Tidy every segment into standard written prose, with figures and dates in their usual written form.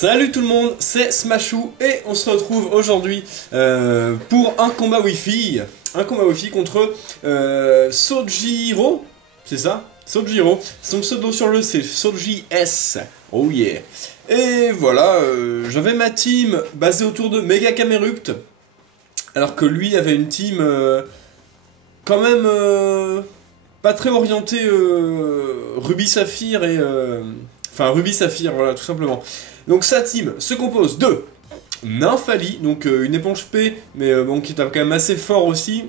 Salut tout le monde, c'est Smashou et on se retrouve aujourd'hui pour un combat Wi-Fi. Un combat Wi-Fi contre Sojiro, c'est ça? Sojiro, son pseudo sur le c'est Soji S. Oh yeah. Et voilà, j'avais ma team basée autour de Mega Camerupt, alors que lui avait une team quand même pas très orientée Ruby Saphir et... Enfin, Ruby Saphir, voilà, tout simplement. Donc sa team se compose de Nymphali, donc une éponge P, mais bon, qui est quand même assez fort aussi.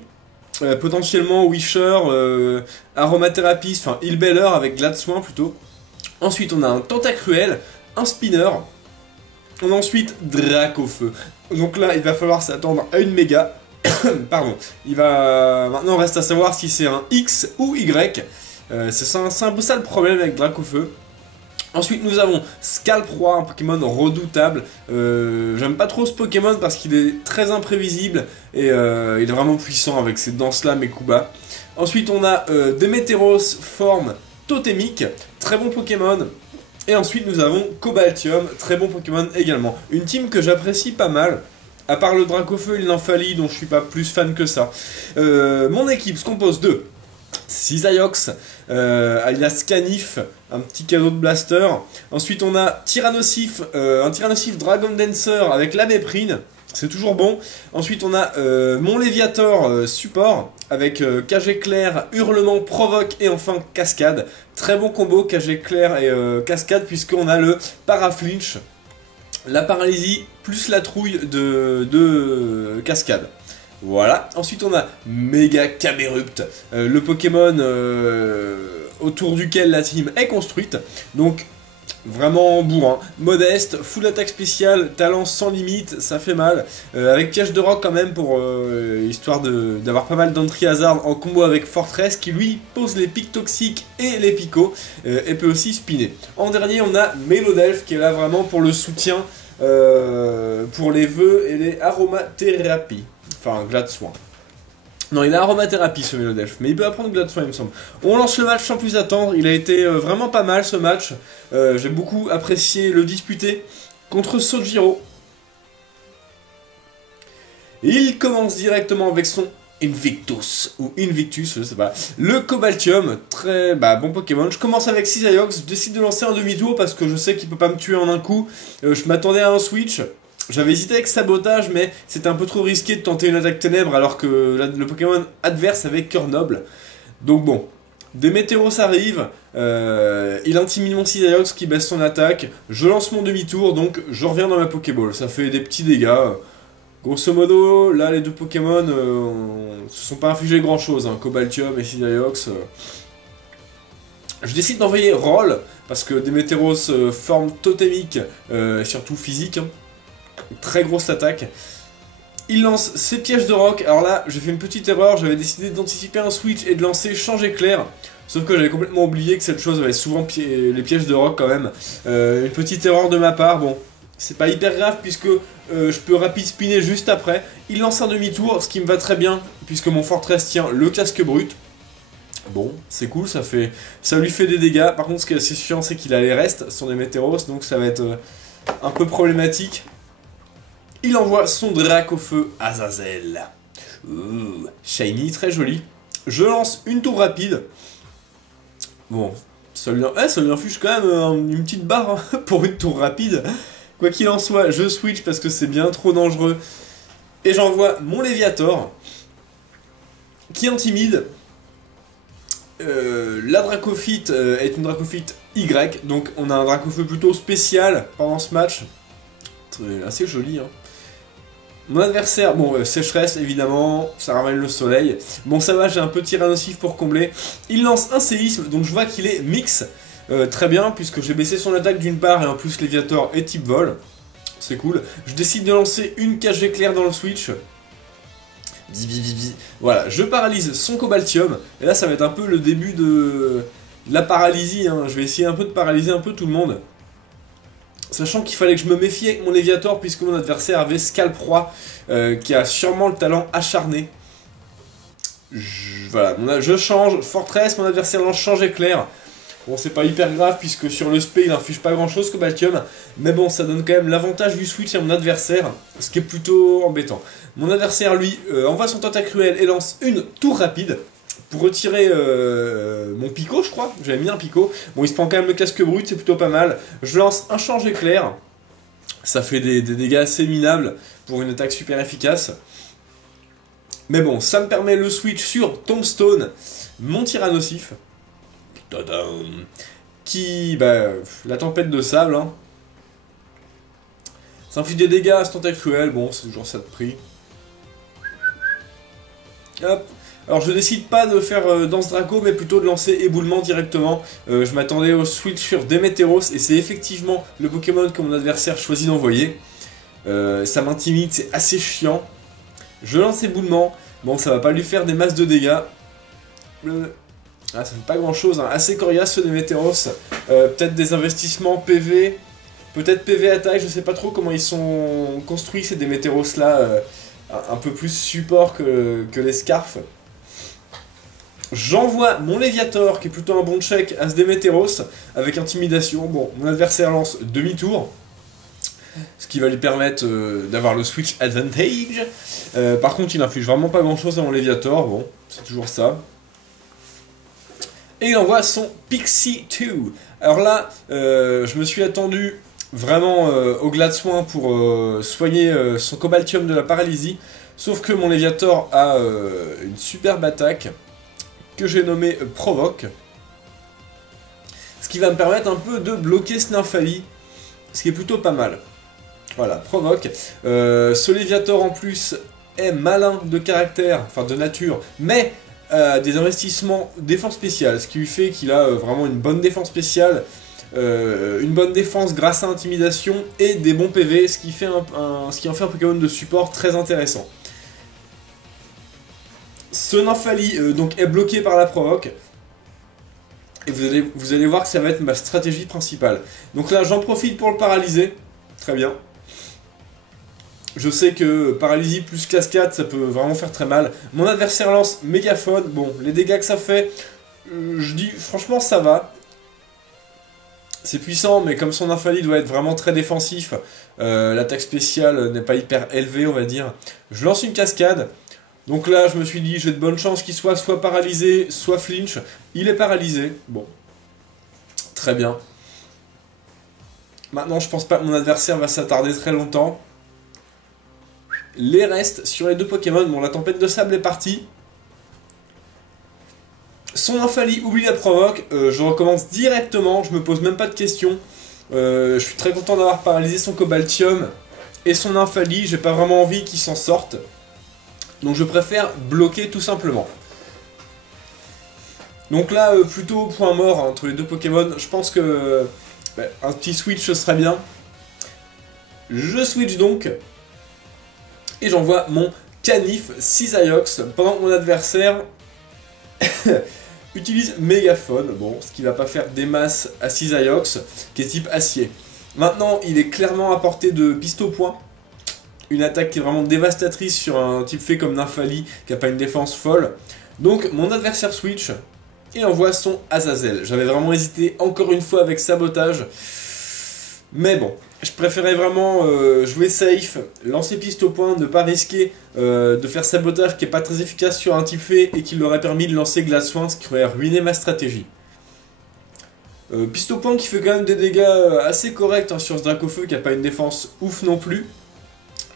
Potentiellement Wisher, Aromathérapeute, enfin Healbeller avec Glad Soin plutôt. Ensuite, on a un Tentacruel, un Spinner. On a ensuite Dracofeu. Donc là, il va falloir s'attendre à une méga. Pardon. Maintenant, reste à savoir si c'est un X ou Y. C'est un peu ça le problème avec Dracofeu. Ensuite nous avons Scalproie, un Pokémon redoutable. J'aime pas trop ce Pokémon parce qu'il est très imprévisible et il est vraiment puissant avec ses danses-lames et coups bas. Ensuite on a Demeteros, forme totémique, très bon Pokémon. Et ensuite nous avons Cobaltium, très bon Pokémon également. Une team que j'apprécie pas mal, à part le Dracofeu et le Nymphali dont je suis pas plus fan que ça. Mon équipe se compose de Cisaiox, alias Canif, un petit cadeau de blaster. Ensuite on a Tyrannosif, un Tyrannosif Dragon Dancer avec la Méprine, c'est toujours bon. Ensuite on a mon Léviator support avec Cage Éclair, Hurlement, Provoque et enfin Cascade. Très bon combo Cage Éclair et Cascade puisqu'on a le Paraflinch, la paralysie plus la trouille de Cascade. Voilà, ensuite on a Mega Camerupt, le Pokémon autour duquel la team est construite, donc vraiment bourrin, modeste, full attaque spéciale, talent sans limite, ça fait mal, avec piège de rock quand même pour histoire d'avoir pas mal d'entry hazard en combo avec Fortress qui lui pose les pics toxiques et les picots, et peut aussi spinner. En dernier on a Melodelph qui est là vraiment pour le soutien, pour les vœux et les aromathérapies. Enfin, Glad Soin. Non, il a Aromathérapie ce Melodelph, mais il peut apprendre Glad Soin, il me semble. On lance le match sans plus attendre, il a été vraiment pas mal ce match. J'ai beaucoup apprécié le disputé contre Sojiro. Il commence directement avec son Invictus, ou Invictus, je sais pas. Le Cobaltium, très bon Pokémon. Je commence avec Cisaiox, je décide de lancer un demi-tour parce que je sais qu'il peut pas me tuer en un coup. Je m'attendais à un switch. J'avais hésité avec Sabotage, mais c'était un peu trop risqué de tenter une attaque ténèbres alors que le Pokémon adverse avait Cœur Noble. Donc bon, Demeteros arrive, il intimide mon Cisaiox qui baisse son attaque, je lance mon demi-tour, donc je reviens dans ma Pokéball. Ça fait des petits dégâts. Grosso modo, là les deux Pokémon se sont pas infligés grand chose, hein, Cobaltium et Cisaiox. Je décide d'envoyer Roll, parce que Demeteros forme totémique, et surtout physique. Hein. Très grosse attaque. Il lance ses pièges de rock. Alors là, j'ai fait une petite erreur. J'avais décidé d'anticiper un switch et de lancer Change Éclair. Sauf que j'avais complètement oublié que cette chose avait souvent les pièges de rock quand même. Une petite erreur de ma part. Bon, c'est pas hyper grave puisque je peux rapide spinner juste après. Il lance un demi-tour, ce qui me va très bien puisque mon Fortress tient le casque brut. Bon, c'est cool, ça lui fait des dégâts. Par contre, ce qui est assez chiant, c'est qu'il a les restes, son Demeteros, donc ça va être un peu problématique. Il envoie son Dracofeu Azazel. Shiny, très joli. Je lance une tour rapide. Bon, ça lui inflige quand même une petite barre hein, pour une tour rapide. Quoi qu'il en soit, je switch parce que c'est bien trop dangereux. Et j'envoie mon Léviator, qui intimide. La Dracofite est une Dracofite Y, donc on a un Dracofeu plutôt spécial pendant ce match. Assez joli, hein. Mon adversaire, bon, sécheresse évidemment, ça ramène le soleil. Bon, ça va, j'ai un peu Tyrannosif pour combler. Il lance un séisme, donc je vois qu'il est mix. Très bien, puisque j'ai baissé son attaque d'une part et en plus Léviator est type vol. C'est cool. Je décide de lancer une cage éclair dans le switch. Voilà, je paralyse son Cobaltium. Et là, ça va être un peu le début de la paralysie. Hein. Je vais essayer un peu de paralyser un peu tout le monde. Sachant qu'il fallait que je me méfie avec mon Léviator puisque mon adversaire avait Scalproie qui a sûrement le talent acharné. Voilà, je change Fortress, mon adversaire lance Change Éclair. Bon, c'est pas hyper grave puisque sur le spé, il n'inflige pas grand chose Cobaltium. Mais bon, ça donne quand même l'avantage du switch à mon adversaire, ce qui est plutôt embêtant. Mon adversaire, lui, envoie son tentacruel et lance une tour rapide pour retirer mon picot, je crois. J'avais mis un picot. Bon, il se prend quand même le casque brut, c'est plutôt pas mal. Je lance un change éclair. Ça fait des dégâts assez minables pour une attaque super efficace. Mais bon, ça me permet le switch sur Tombstone, mon Tyrannosif. Tadam. Qui, la tempête de sable, hein. Ça inflige des dégâts à ce tentacruel, bon, c'est toujours ça de prix. Hop. Alors je décide pas de faire Danse Draco, mais plutôt de lancer Éboulement directement. Je m'attendais au switch sur Démétéros, et c'est effectivement le Pokémon que mon adversaire choisit d'envoyer. Ça m'intimide, c'est assez chiant. Je lance Éboulement, bon ça va pas lui faire des masses de dégâts. Ah, ça fait pas grand chose, hein. Assez coriace ce Démétéros. Peut-être des investissements PV, peut-être PV attaque, je sais pas trop comment ils sont construits ces Démétéros là, un peu plus support que les Scarfs. J'envoie mon Léviator, qui est plutôt un bon check, à ce Démétéros, avec Intimidation. Bon, mon adversaire lance demi-tour, ce qui va lui permettre d'avoir le Switch Advantage. Par contre, il n'inflige vraiment pas grand-chose à mon Léviator, bon, c'est toujours ça. Et il envoie son Pixie 2. Alors là, je me suis attendu vraiment au glas de soin pour soigner son Cobaltium de la paralysie, sauf que mon Léviator a une superbe attaque, que j'ai nommé Provoque, ce qui va me permettre un peu de bloquer ce Nymphalie, ce qui est plutôt pas mal. Voilà, Provoque. Ce Léviator en plus est malin de caractère, enfin de nature, mais des investissements défense spéciale, ce qui lui fait qu'il a vraiment une bonne défense spéciale, une bonne défense grâce à intimidation et des bons PV, ce qui en fait un Pokémon de support très intéressant. Ce Nymphalie donc est bloqué par la provoque. Et vous allez voir que ça va être ma stratégie principale. Donc là, j'en profite pour le paralyser. Très bien. Je sais que paralysie plus cascade, ça peut vraiment faire très mal. Mon adversaire lance mégaphone. Bon, les dégâts que ça fait, je dis franchement ça va. C'est puissant, mais comme son Nymphalie doit être vraiment très défensif, l'attaque spéciale n'est pas hyper élevée, on va dire. Je lance une cascade. Donc là, je me suis dit, j'ai de bonnes chances qu'il soit paralysé, soit flinch. Il est paralysé. Bon. Très bien. Maintenant, je pense pas que mon adversaire va s'attarder très longtemps. Les restes sur les deux Pokémon. Bon, la tempête de sable est partie. Son Nymphalie oublie la provoque. Je recommence directement. Je me pose même pas de questions. Je suis très content d'avoir paralysé son Cobaltium et son Nymphalie. J'ai pas vraiment envie qu'il s'en sorte. Donc je préfère bloquer tout simplement. Donc là, plutôt point mort hein, entre les deux Pokémon. Je pense que un petit switch ce serait bien. Je switch donc. Et j'envoie mon Canif Cisaiox pendant que mon adversaire utilise Mégaphone. Bon, ce qui va pas faire des masses à Cisaiox, qui est type acier. Maintenant, il est clairement à portée de piste au point. Une attaque qui est vraiment dévastatrice sur un type fait comme Nymphalie, qui n'a pas une défense folle. Donc mon adversaire switch et envoie son Azazel. J'avais vraiment hésité encore une fois avec Sabotage. Mais bon, je préférais vraiment jouer safe, lancer piste au point, ne pas risquer de faire Sabotage qui n'est pas très efficace sur un type fait et qui l'aurait permis de lancer Glace Soin, ce qui aurait ruiné ma stratégie. Piste au point qui fait quand même des dégâts assez corrects hein, sur ce Dracofeu qui n'a pas une défense ouf non plus.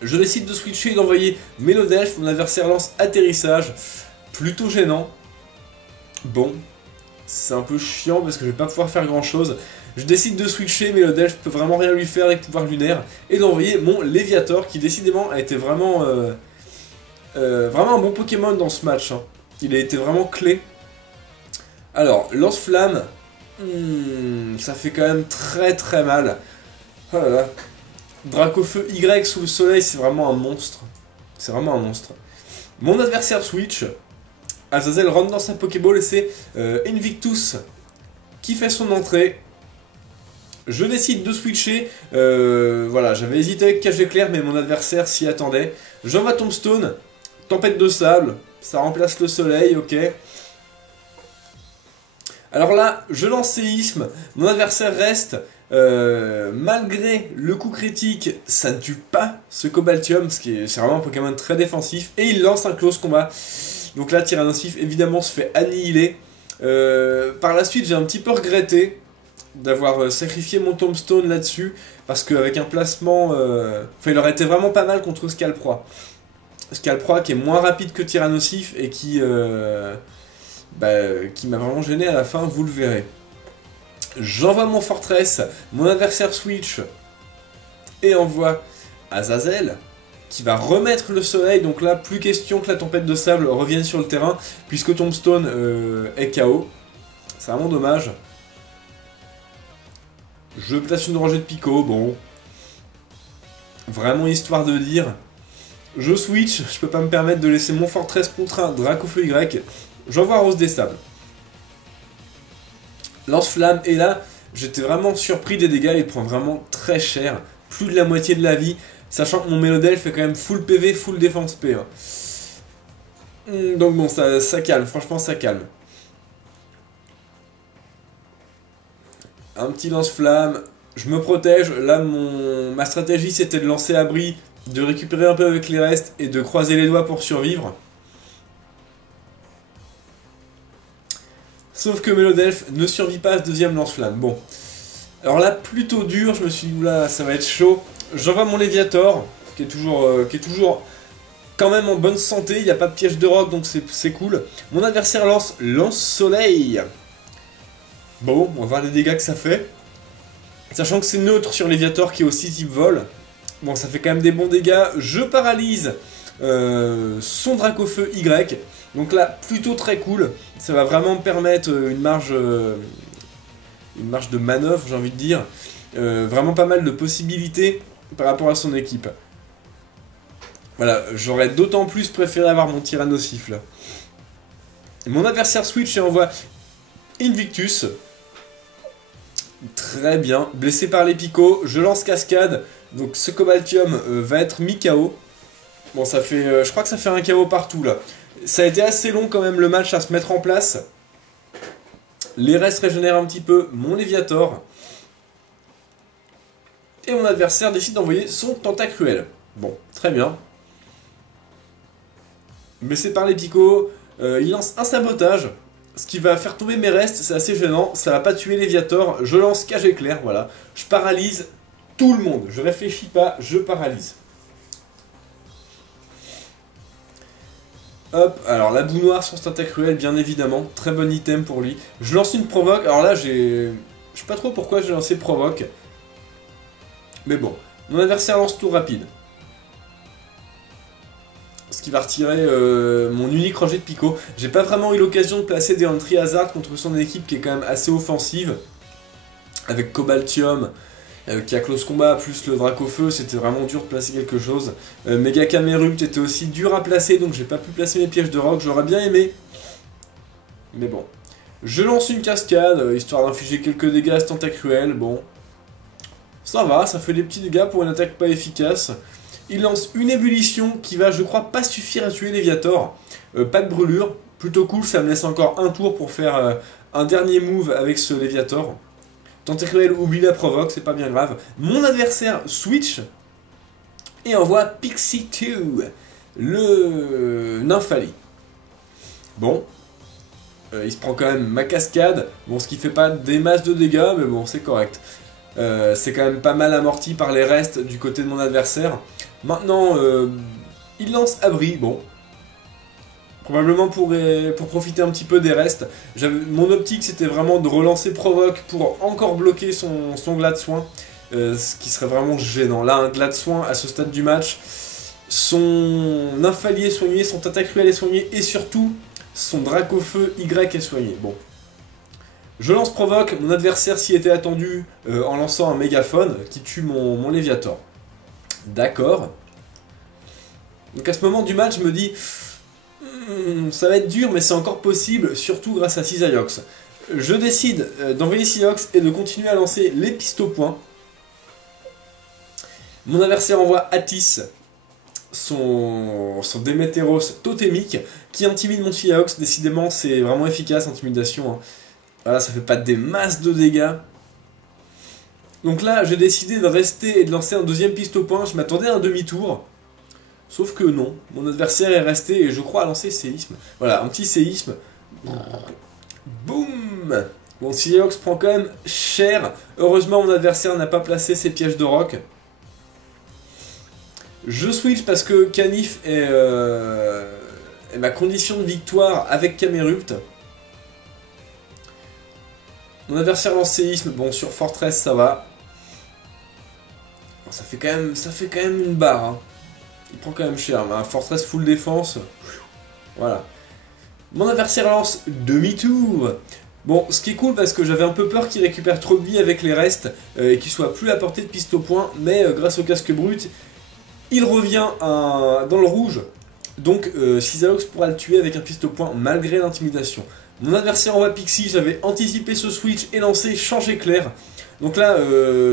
Je décide de switcher et d'envoyer Mélodelph, mon adversaire lance Atterrissage, plutôt gênant. Bon, c'est un peu chiant parce que je vais pas pouvoir faire grand chose. Je décide de switcher, Mélodelph peut vraiment rien lui faire avec pouvoir lunaire, et d'envoyer mon Léviator qui décidément a été vraiment, vraiment un bon Pokémon dans ce match. Hein. Il a été vraiment clé. Alors, lance-flamme, ça fait quand même très très mal. Oh là là. Dracofeu Y sous le soleil, c'est vraiment un monstre. C'est vraiment un monstre. Mon adversaire switch. Azazel rentre dans sa Pokéball et c'est Invictus qui fait son entrée. Je décide de switcher. Voilà, j'avais hésité avec Cage éclair, mais mon adversaire s'y attendait. J'envoie Tombstone. Tempête de sable. Ça remplace le soleil, ok. Alors là, je lance séisme, mon adversaire reste, malgré le coup critique, ça ne tue pas ce Cobaltium, c'est vraiment un Pokémon très défensif, et il lance un close combat. Donc là, Tyrannosif évidemment se fait annihiler. Par la suite, j'ai un petit peu regretté d'avoir sacrifié mon Tombstone là-dessus, parce qu'avec un placement, il aurait été vraiment pas mal contre Scalproie. Scalproie qui est moins rapide que Tyrannosif et qui m'a vraiment gêné à la fin, vous le verrez. J'envoie mon Fortress, mon adversaire switch et envoie Azazel qui va remettre le soleil, donc là plus question que la tempête de sable revienne sur le terrain puisque Tombstone est KO. C'est vraiment dommage. Je place une rangée de Pico, bon. Vraiment histoire de dire. Je switch, je peux pas me permettre de laisser mon Fortress contre un Dracofeu Y. J'envoie Rose des Sables. Lance-flamme, et là, j'étais vraiment surpris des dégâts, il prend vraiment très cher. Plus de la moitié de la vie, sachant que mon Mélodel fait quand même full PV, full défense P. Donc bon, ça calme, franchement ça calme. Un petit lance-flamme, je me protège. Là, ma stratégie c'était de lancer abri, de récupérer un peu avec les restes et de croiser les doigts pour survivre. Sauf que Mélodelph ne survit pas à ce deuxième lance-flamme. Bon. Alors là, plutôt dur, je me suis dit, là, ça va être chaud. J'envoie mon Léviator, qui est toujours quand même en bonne santé. Il n'y a pas de piège de roc, donc c'est cool. Mon adversaire lance soleil. Bon, on va voir les dégâts que ça fait. Sachant que c'est neutre sur Léviator, qui est aussi type vol. Bon, ça fait quand même des bons dégâts. Je paralyse son Dracofeu Y. Donc là, plutôt très cool. Ça va vraiment me permettre une marge de manœuvre, j'ai envie de dire. Vraiment pas mal de possibilités par rapport à son équipe. Voilà, j'aurais d'autant plus préféré avoir mon Tyrannosif là. Mon adversaire switch et envoie Invictus. Très bien. Blessé par les picots, je lance Cascade. Donc ce Cobaltium va être mi-KO. Bon, ça fait, je crois que ça fait un KO partout là. Ça a été assez long quand même le match à se mettre en place. Les restes régénèrent un petit peu mon Léviator. Et mon adversaire décide d'envoyer son Tentacruel. Bon, très bien. Blessé par les picots, il lance un sabotage. Ce qui va faire tomber mes restes, c'est assez gênant. Ça va pas tuer Léviator. Je lance Cage éclair, voilà. Je paralyse tout le monde. Je réfléchis pas, je paralyse. Hop, alors la boue noire sur Tentacruel, bien évidemment, très bon item pour lui. Je lance une provoque, alors là je sais pas trop pourquoi j'ai lancé provoque. Mais bon, mon adversaire lance tour rapide. Ce qui va retirer mon unique rangée de picots. J'ai pas vraiment eu l'occasion de placer des entry hazard contre son équipe qui est quand même assez offensive. Avec Cobaltium, qui a close combat, plus le Dracofeu, c'était vraiment dur de placer quelque chose. Mega Camerupt était aussi dur à placer, donc j'ai pas pu placer mes pièges de roc, j'aurais bien aimé. Mais bon. Je lance une cascade, histoire d'infliger quelques dégâts à ce Tentacruel, bon. Ça va, ça fait des petits dégâts pour une attaque pas efficace. Il lance une ébullition qui va, je crois, pas suffire à tuer Léviator. Pas de brûlure, plutôt cool, ça me laisse encore un tour pour faire un dernier move avec ce Léviator. Tentacruel oublie la provoque, c'est pas bien grave. Mon adversaire switch et envoie Pixie 2, le Nymphali. Bon, il se prend quand même ma cascade, bon, ce qui fait pas des masses de dégâts, mais bon, c'est correct. C'est quand même pas mal amorti par les restes du côté de mon adversaire. Maintenant, il lance abri, bon. Probablement pour profiter un petit peu des restes. Mon optique c'était vraiment de relancer provoque pour encore bloquer son Glade Soin. Ce qui serait vraiment gênant. Là, un Glade Soin à ce stade du match, son Nymphali est soigné, son Tentacruel est soigné et surtout son Dracofeu Y est soigné. Bon. Je lance provoque, mon adversaire s'y était attendu en lançant un mégaphone qui tue mon Léviator. D'accord. Donc à ce moment du match, je me dis... ça va être dur, mais c'est encore possible, surtout grâce à Cisaiox. Je décide d'envoyer Cisaiox et de continuer à lancer les pistopoints. Mon adversaire envoie Atis, son Démétéros totémique, qui intimide mon Cisaiox. Décidément, c'est vraiment efficace, intimidation. Hein. Voilà, ça fait pas des masses de dégâts. Donc là, j'ai décidé de rester et de lancer un deuxième piste au point. Je m'attendais à un demi-tour. Sauf que non. Mon adversaire est resté et je crois à lancer séisme. Voilà, un petit séisme. Boum. Bon, Siliox prend quand même cher. Heureusement, mon adversaire n'a pas placé ses pièges de roc. Je switch parce que Canif est ma condition de victoire avec Camerupt. Mon adversaire lance séisme. Bon, sur Fortress, ça va. Bon, ça fait quand même une barre. Hein. Il prend quand même cher. Mais un Fortress full défense. Voilà. Mon adversaire lance demi-tour. Bon, ce qui est cool parce que j'avais un peu peur qu'il récupère trop de vie avec les restes et qu'il soit plus à portée de piste au point, mais grâce au casque brut, il revient dans le rouge. Donc Sizalox pourra le tuer avec un piste au point malgré l'intimidation. Mon adversaire envoie Pixie, j'avais anticipé ce switch et lancé change éclair. Donc là,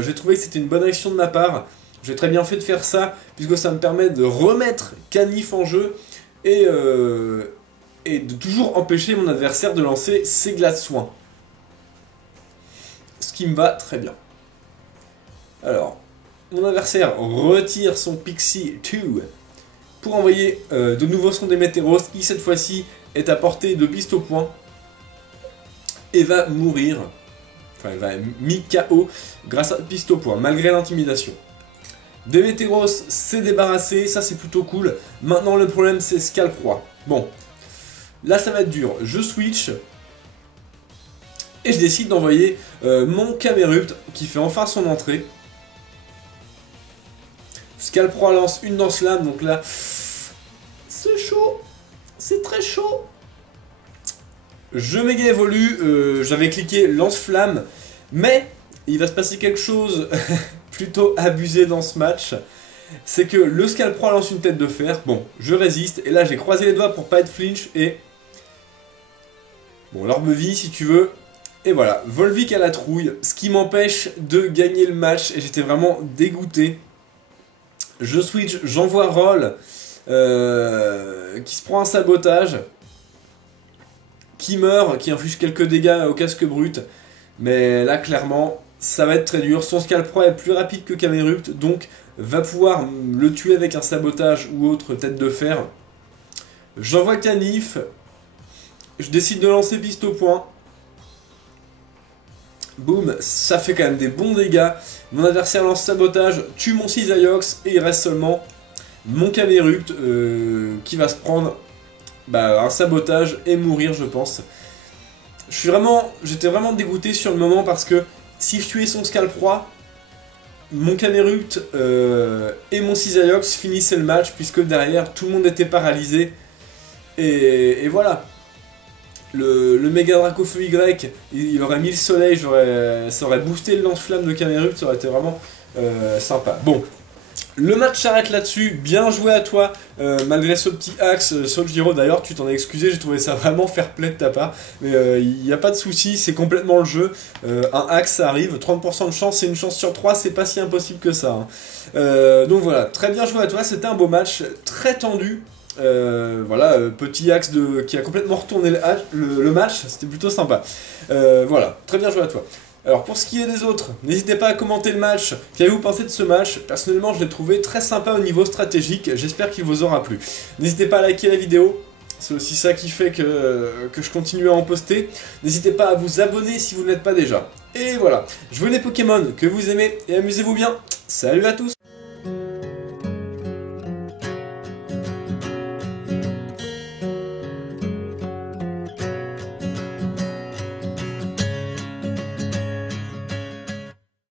j'ai trouvé que c'était une bonne action de ma part. J'ai très bien fait de faire ça, puisque ça me permet de remettre Canif en jeu et de toujours empêcher mon adversaire de lancer ses glaces soins. Ce qui me va très bien. Alors, mon adversaire retire son Pixie 2 pour envoyer de nouveau son Démétéros, qui cette fois-ci est à portée de piste au point et va mourir, enfin il va mis KO grâce à piste au point, malgré l'intimidation. Démétéros s'est débarrassé, ça c'est plutôt cool. Maintenant le problème c'est Scalproie. Bon, là ça va être dur, je switch et je décide d'envoyer mon Camerupt qui fait enfin son entrée. Scalproie lance une lance-lame, donc là c'est chaud, c'est très chaud. Je méga évolue, j'avais cliqué lance-flamme, mais il va se passer quelque chose plutôt abusé dans ce match. C'est que le Scalproie lance une tête de fer, bon, je résiste, et là j'ai croisé les doigts pour pas être flinch, et... Bon, l'orbe vie si tu veux, et voilà, Volvic à la trouille, ce qui m'empêche de gagner le match, et j'étais vraiment dégoûté. Je switch, j'envoie Roll, qui se prend un sabotage, qui meurt, qui inflige quelques dégâts au casque brut, mais là clairement ça va être très dur. Son Scalproie est plus rapide que Camerupt, donc va pouvoir le tuer avec un sabotage ou autre tête de fer. J'envoie Canif, je décide de lancer piste au point. Boum, ça fait quand même des bons dégâts. Mon adversaire lance sabotage, tue mon Cisaiox et il reste seulement mon Camerupt qui va se prendre un sabotage et mourir je pense. J'étais vraiment dégoûté sur le moment parce que si je tuais son Scalproie, mon Camerupt et mon Cisaiox finissaient le match puisque derrière tout le monde était paralysé. Et voilà. Le méga Dracofeu Y, il aurait mis le soleil, ça aurait boosté le lance-flamme de Camerupt, ça aurait été vraiment sympa. Bon. Le match s'arrête là-dessus, bien joué à toi, malgré ce petit axe, Sojiro d'ailleurs, tu t'en es excusé, j'ai trouvé ça vraiment fair-play de ta part, mais il n'y a pas de souci, c'est complètement le jeu, un axe ça arrive, 30% de chance, c'est une chance sur 3, c'est pas si impossible que ça. Hein. Donc voilà, très bien joué à toi, c'était un beau match, très tendu, voilà, petit axe qui a complètement retourné le match, c'était plutôt sympa. Voilà, très bien joué à toi. Alors pour ce qui est des autres, n'hésitez pas à commenter le match, qu'avez-vous pensé de ce match? Personnellement je l'ai trouvé très sympa au niveau stratégique, j'espère qu'il vous aura plu. N'hésitez pas à liker la vidéo, c'est aussi ça qui fait que je continue à en poster. N'hésitez pas à vous abonner si vous ne l'êtes pas déjà. Et voilà, jouez les Pokémon que vous aimez et amusez-vous bien. Salut à tous!